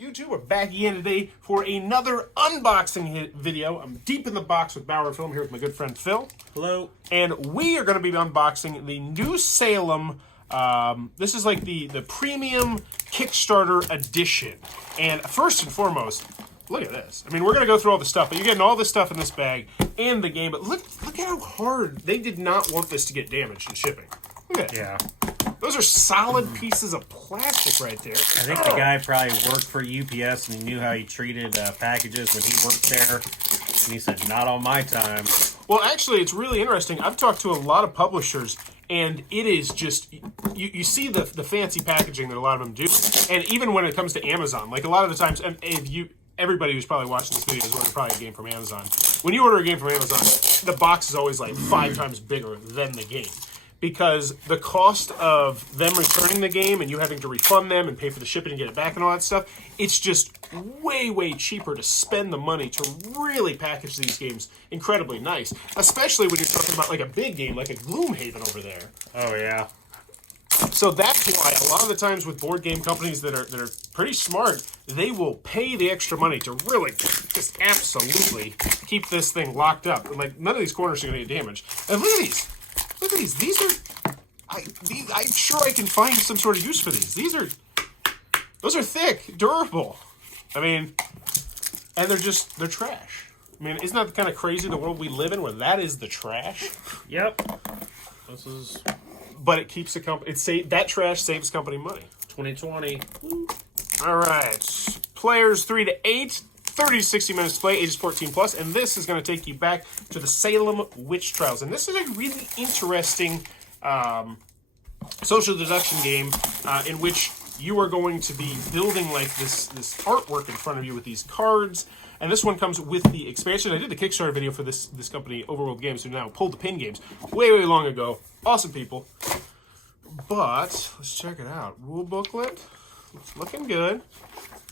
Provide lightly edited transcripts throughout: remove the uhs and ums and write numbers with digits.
YouTube, we're back again today for another unboxing video. I'm deep in the box with Bauer Film here with my good friend Phil. Hello. And we are going to be unboxing the new Salem. This is like the premium Kickstarter edition. And first and foremost, look at this. I mean, we're going to go through all the stuff, but you're getting all this stuff in this bag and the game. But look at how hard. They did not want this to get damaged in shipping. Look at it. Yeah. Those are solid pieces of plastic right there. I think the guy probably worked for UPS and he knew how he treated packages when he worked there. And he said, not on my time. Well, actually, it's really interesting. I've talked to a lot of publishers, and it is just, you see the fancy packaging that a lot of them do. And even when it comes to Amazon, like a lot of the times, and everybody who's probably watching this video is ordering probably a game from Amazon. When you order a game from Amazon, the box is always like 5 times bigger than the game. Because the cost of them returning the game and you having to refund them and pay for the shipping and get it back and all that stuff, it's just way, way cheaper to spend the money to really package these games incredibly nice. Especially when you're talking about like a big game, like a Gloomhaven over there. Oh, yeah. So that's why a lot of the times with board game companies that are pretty smart, they will pay the extra money to really just absolutely keep this thing locked up. And like none of these corners are going to get damaged. And look at these. Look at these. These are. I'm sure I can find some sort of use for these. Those are thick, durable. I mean, and they're trash. I mean, isn't that kind of crazy the world we live in where that is the trash? Yep. This is. But it keeps the company. That trash saves company money. 2020. All right, players 3 to 8. 30 to 60 minutes to play, ages 14 plus, and this is going to take you back to the Salem witch trials. And this is a really interesting social deduction game in which you are going to be building like this artwork in front of you with these cards. And this one comes with the expansion. I did the Kickstarter video for this company, Overworld Games, who now pulled the pin games way, way long ago. Awesome people. But let's check it out. Rule booklet, it's looking good.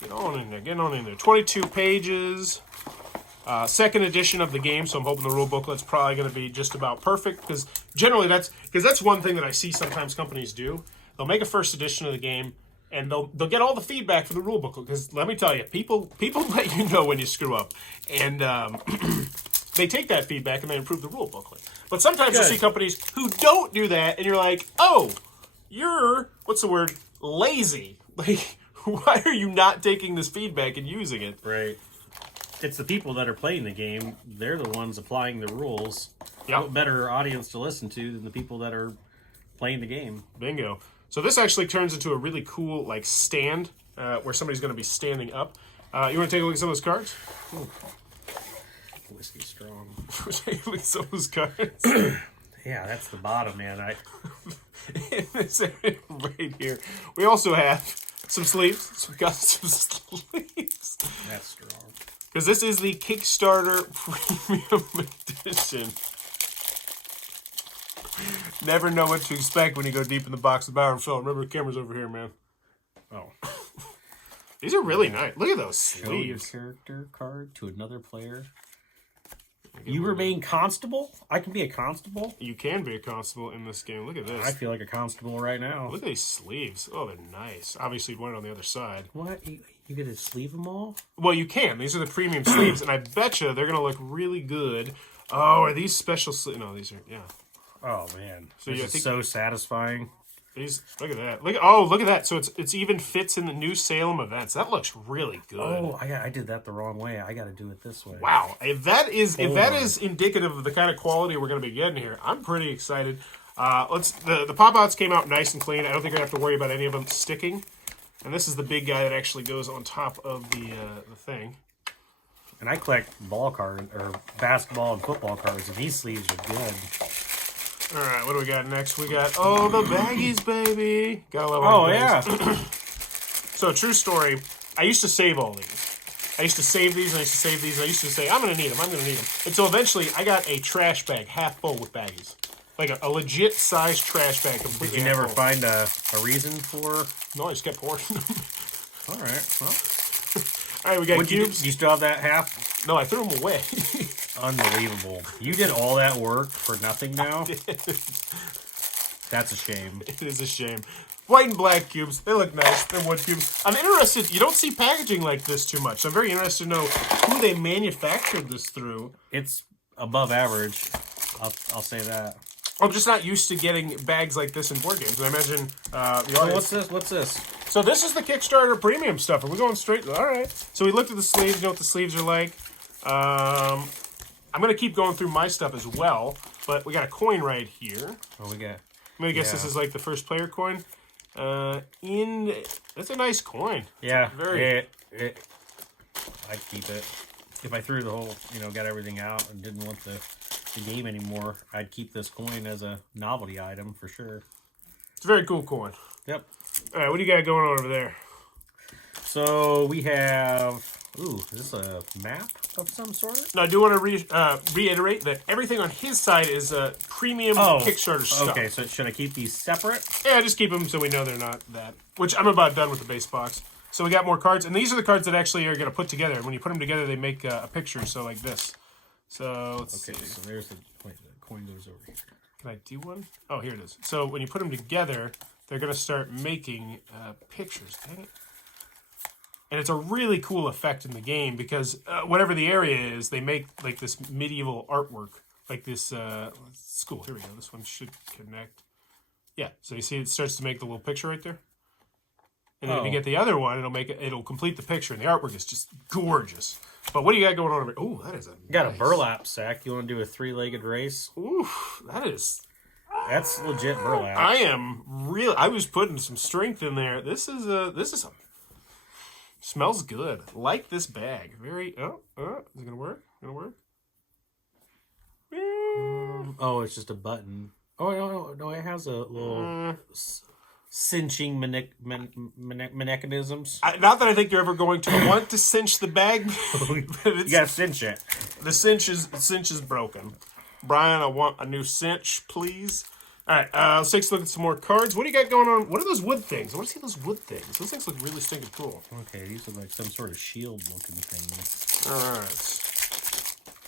Get on in there. 22 pages. Second edition of the game, so I'm hoping the rule booklet's probably going to be just about perfect, because generally that's one thing that I see sometimes companies do. They'll make a first edition of the game, and they'll get all the feedback for the rule booklet, because let me tell you, people let you know when you screw up, and they take that feedback and they improve the rule booklet. But sometimes you see companies who don't do that, and you're like, oh, you're, what's the word, lazy. Like, why are you not taking this feedback and using it? Right. It's the people that are playing the game. They're the ones applying the rules. Yep. What better audience to listen to than the people that are playing the game? Bingo. So this actually turns into a really cool like stand where somebody's going to be standing up. You want to take a look at some of those cards? Ooh. Whiskey strong. Take a look at some of those cards. Yeah, that's the bottom, man. In this area right here, we also have some sleeves. So we got some sleeves. That's strong. Because this is the Kickstarter Premium Edition. Never know what to expect when you go deep in the box with Bauer and Phil. Remember, the camera's over here, man. Oh. These are really nice. Look at those sleeves. Show your character card to another player. You remain constable? I can be a constable? You can be a constable in this game. Look at this. I feel like a constable right now. Look at these sleeves. Oh, they're nice. Obviously, you'd want it on the other side. What? You get to sleeve them all? Well, you can. These are the premium sleeves, and I bet you they're going to look really good. Oh, are these special sleeves? No, these are, yeah. Oh, man. So this is so satisfying. Look at that. Look at that. So it's even fits in the new Salem events. That looks really good. Oh, I did that the wrong way. I got to do it this way. Wow. If that is indicative of the kind of quality we're going to be getting here, I'm pretty excited. The pop-outs came out nice and clean. I don't think I have to worry about any of them sticking. And this is the big guy that actually goes on top of the thing. And I collect ball cards, or basketball and football cards, and these sleeves are good. All right, what do we got next? We got, the baggies, baby. Gotta love all the baggies. Yeah. So, true story, I used to save all these. I used to save these, and I used to save these, and I used to say, I'm going to need them. Until eventually, I got a trash bag half full with baggies. Like a legit sized trash bag completely. Did you never find a reason for? No, I just kept pouring them. All right, well. All right, we got cubes. Do you still have that half? No, I threw them away. Unbelievable. You did all that work for nothing now? That's a shame. It is a shame. White and black cubes. They look nice. They're wood cubes. I'm interested. You don't see packaging like this too much. So I'm very interested to know who they manufactured this through. It's above average. I'll say that. I'm just not used to getting bags like this in board games. And I imagine the Oh, audience... what's this? So this is the Kickstarter premium stuff. Are we going straight? All right. So we looked at the sleeves. You know what the sleeves are like. I'm going to keep going through my stuff as well. But we got a coin right here. Oh, we got... I'm going to guess this is like the first player coin. That's a nice coin. Yeah. Very... I'd keep it. If I threw the whole, got everything out and didn't want the game anymore, I'd keep this coin as a novelty item for sure. It's a very cool coin. Yep. All right, what do you got going on over there? So we have... Ooh, is this a map of some sort? Now, I do want to reiterate that everything on his side is premium Kickstarter stuff. Okay, so should I keep these separate? Yeah, just keep them so we know they're not that. Which I'm about done with the base box. So we got more cards, and these are the cards that actually are going to put together. When you put them together, they make a picture, so like this. So let's see. So there's the coin goes over here. Can I do one? Oh, here it is. So when you put them together, they're going to start making pictures. Dang it. And it's a really cool effect in the game because whatever the area is, they make like this medieval artwork. Like this, it's cool. Here we go. This one should connect. Yeah, so you see it starts to make the little picture right there? And then if you get the other one, it'll complete the picture, and the artwork is just gorgeous. But what do you got going on over here? Oh, that is a got a burlap sack. You want to do a 3-legged race? Ooh, that's legit burlap. I was putting some strength in there. This is smells good. Like this bag. Very. Is it gonna work? Oh, it's just a button. Oh no! It has a little cinching mechanisms. Not that I think you're ever going to want to cinch the bag. You gotta cinch it. The cinch is broken. Brian, I want a new cinch, please. All right, let's take a look at some more cards. What do you got going on? What are those wood things? I want to see those wood things. Those things look really stinking cool. Okay, these are like some sort of shield-looking thing. All right.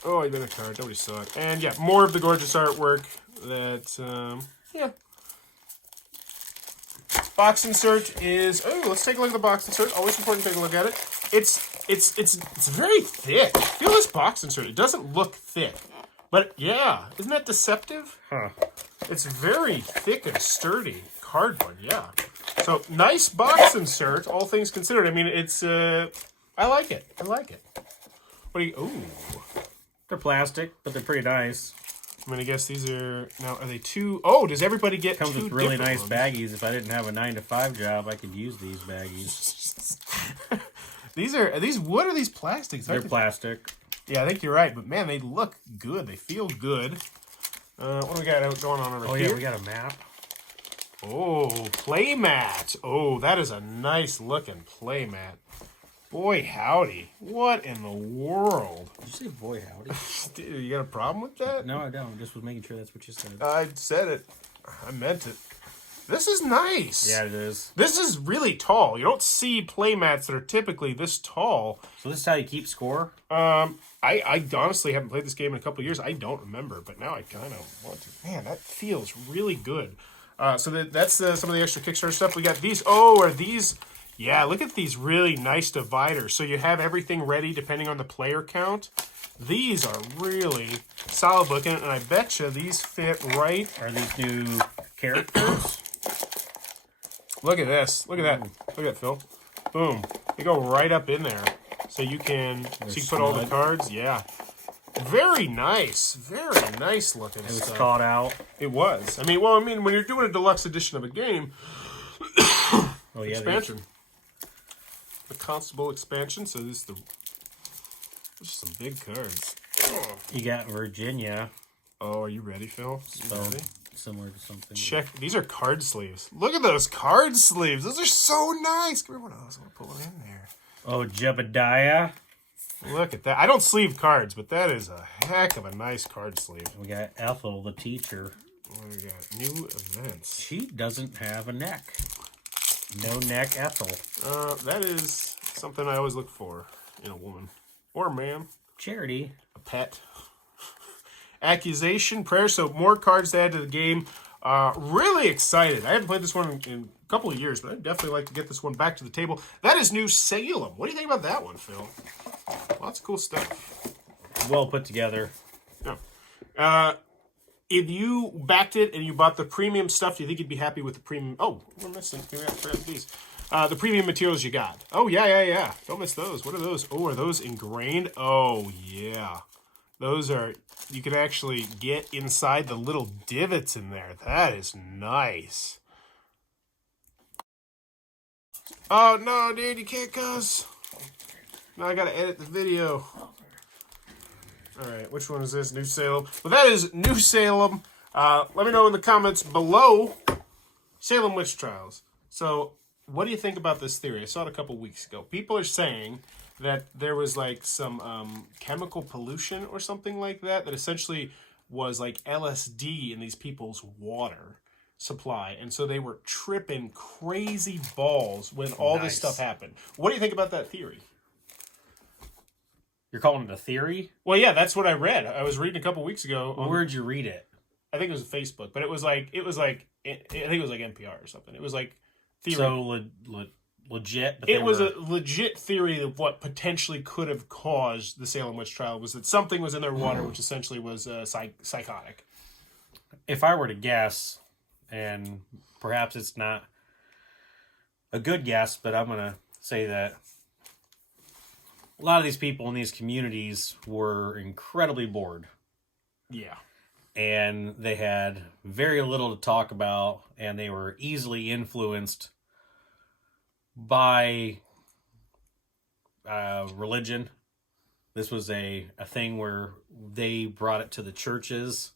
Oh, you got a card. Nobody saw it. And yeah, more of the gorgeous artwork. Yeah. Box insert is. Oh, let's take a look at the box insert. Always important to take a look at it. It's very thick. Feel this box insert. It doesn't look thick, but yeah, isn't that deceptive? Huh. It's very thick and sturdy cardboard. Yeah. So nice box insert. All things considered. I mean, it's. I like it. What do you? Ooh. They're plastic, but they're pretty nice. I'm gonna guess these are now. Are they two? Oh, does everybody get Comes two with really nice ones? baggies. If I didn't have a 9-to-5 job, I could use these baggies. Are these wood or these plastics? They're plastic. Yeah, I think you're right. But man, they look good. They feel good. What do we got going on over here? Oh yeah, we got a map. Oh, playmat. Oh, that is a nice looking playmat. Boy, howdy. What in the world? Did you say boy howdy? Dude, you got a problem with that? No, I don't. Just was making sure that's what you said. I said it. I meant it. This is nice. Yeah, it is. This is really tall. You don't see playmats that are typically this tall. So this is how you keep score? I honestly haven't played this game in a couple of years. I don't remember, but now I kind of want to. Man, that feels really good. So that's some of the extra Kickstarter stuff. We got these. Oh, are these... Yeah, look at these really nice dividers. So you have everything ready depending on the player count. These are really solid looking, and I bet you these fit right. Are these new characters? Look at this. Look at that. Look at that, Phil. Boom. They go right up in there. So you can put all the cards. Yeah. Very nice. Very nice looking It was stuff. thought out. It was. I mean, when you're doing a deluxe edition of a game, Oh yeah, expansion. The Constable expansion. So this is some big cards. Oh. You got Virginia. Oh, are you ready, Phil? Ready? Similar to something. Check. These are card sleeves. Look at those card sleeves. Those are so nice. Give me one of those. I'm going to pull it in there. Oh, Jebediah. Look at that. I don't sleeve cards, but that is a heck of a nice card sleeve. We got Ethel, the teacher. What do we got? New events. She doesn't have a neck. No neck Ethel. That is something I always look for in a woman. Or a man. Charity. A pet. Accusation, prayer. So more cards to add to the game. Really excited. I haven't played this one in a couple of years, but I'd definitely like to get this one back to the table. That is New Salem. What do you think about that one, Phil? Lots of cool stuff. Well put together. Yeah. If you backed it and you bought the premium stuff, do you think you'd be happy with the premium? Oh, we're missing. Maybe I forgot these. The premium materials you got. Oh, yeah. Don't miss those. What are those? Oh, are those ingrained? Oh, yeah. Those are, you can actually get inside the little divots in there. That is nice. Oh, no, dude, you can't cuss. Now I gotta edit the video. Alright, which one is this? New Salem. Well, that is New Salem. Let me know in the comments below. Salem Witch Trials. So, what do you think about this theory? I saw it a couple weeks ago. People are saying that there was like some chemical pollution or something like that essentially was like LSD in these people's water supply. And so they were tripping crazy balls when all this stuff happened. What do you think about that theory? You're calling it a theory? Well, yeah, that's what I read. I was reading a couple weeks ago. Where'd you read it? I think it was Facebook, but I think it was like NPR or something. It was like theory. So legit. But it was a legit theory of what potentially could have caused the Salem witch trial was that something was in their water, which essentially was psychotic. If I were to guess, and perhaps it's not a good guess, but I'm gonna say that a lot of these people in these communities were incredibly bored. Yeah. And they had very little to talk about, and they were easily influenced by religion. This was a thing where they brought it to the churches,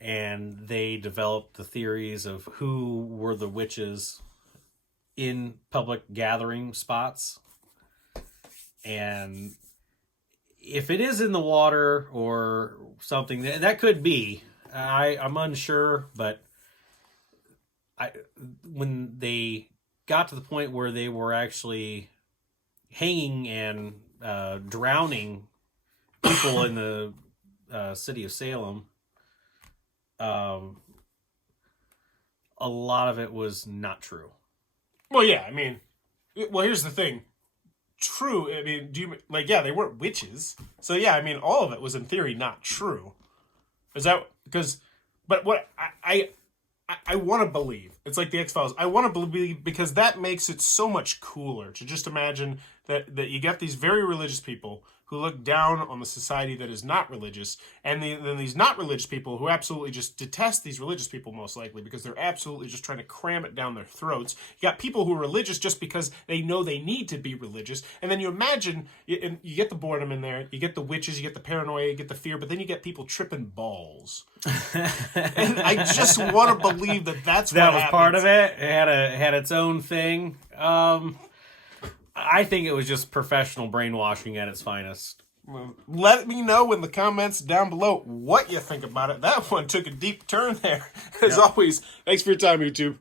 and they developed the theories of who were the witches in public gathering spots. And if it is in the water or something, that could be. I'm unsure, but when they got to the point where they were actually hanging and drowning people in the city of Salem, a lot of it was not true. Well, yeah, I mean, here's the thing. True, I mean, they weren't witches. So, yeah, I mean, all of it was in theory not true. Is that, but what I want to believe, it's like the X-Files, I want to believe because that makes it so much cooler to just imagine that you get these very religious people who look down on the society that is not religious, and then these not religious people who absolutely just detest these religious people most likely because they're absolutely just trying to cram it down their throats. You got people who are religious just because they know they need to be religious, and then you imagine, you get the boredom in there, you get the witches, you get the paranoia, you get the fear, but then you get people tripping balls. And I just want to believe that that's what that was happens. Part of it. It had its own thing. I think it was just professional brainwashing at its finest. Let me know in the comments down below what you think about it. That one took a deep turn there. As always, thanks for your time, YouTube.